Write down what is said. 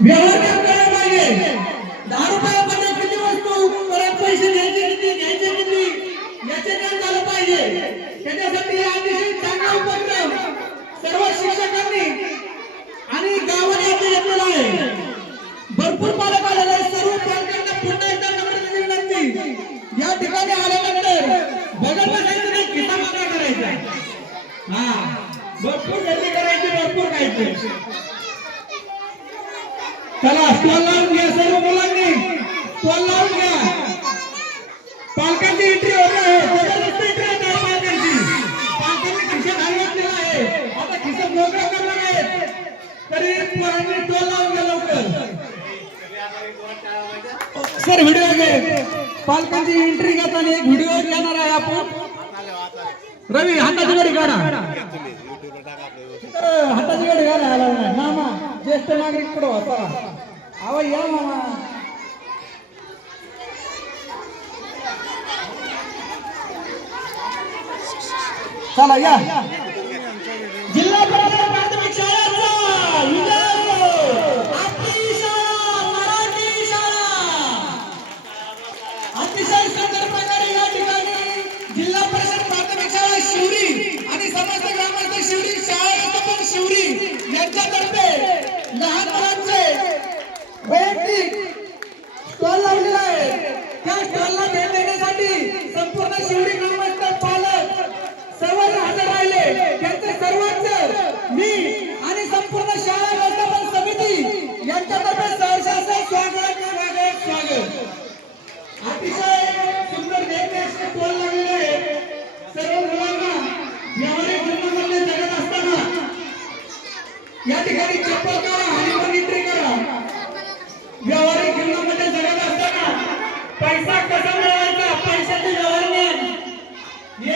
व्यवहार करायला पाहिजे. 10 रुपयामध्ये किती वस्तू परत पैसे घ्यायचे किती याचे काम झालं पाहिजे. त्याच्यासाठी अतिशय चांगला उपक्रम सर्व शिक्षकांनी आणि गावाने हाती घेतलेला आहे. भरपूर पालक आलेले आहेत. सर्व पालकांना पुन्हा एकदा नम्र विनंती, या ठिकाणी आल्यानंतर बघत बसायचं नाही, खिसा मागा करायचा. भरपूर गर्दी करायची, भरपूर खायचे. चला स्टॉल लावून घ्या, सर्व मुलांनी स्टॉल लावून घ्या. पालकांची एंट्री होत आहे, जबरदस्त एंट्री होत आहे पालकांची. पालकांनी खिशात हात घातलेला आहे, आता खिसा मोकळा करणार आहेत. तरी पोरांनी स्टॉल लावून घ्या लवकर. सर व्हिडिओ घे, पालकांची एंट्री घेताना एक व्हिडिओ घेणार आहे आपण. रवी हाताची गाडी काढा, हाताची गाडी घाला. मामा ज्येष्ठ नागरिक पुढे होता, आवा या मामा. चला या. जिल्हा परिषद प्राथमिक शाळेचा विजय, आपली शाळा मराठी शाळा. अतिशय सुंदर प्रकारे या ठिकाणी जिल्हा परिषद प्राथमिक शाळा शिवरी आणि समस्त ग्रामस्थ शिवरी, शाळा व्यवस्थापन शिवरी यांच्यातर्फे लहान मुलांचे वैयक्तिक स्टॉल लावलेला आहे. त्या स्टॉलला भेट देण्यासाठी संपूर्ण शिवरी ग्रामस्थ पालक सर्वजण हजर राहिले. त्यांचे सर्वांचे मी आणि संपूर्ण शाळा व्यवस्थापन समिती यांच्यातर्फे सहर्ष स्वागत स्वागत स्वागत. अतिशय सुंदर देखरेखीचे स्टॉल लागलेले आहे. सर्व मुलांना व्यावहारिक जीवनामध्ये जगत असताना या ठिकाणी चप्पल करा, हरिभर एंट्री करा. व्यावहारिक जीवनामध्ये जगत असताना पैसा कसा मिळवायचा, पैशाचे व्यवहार हे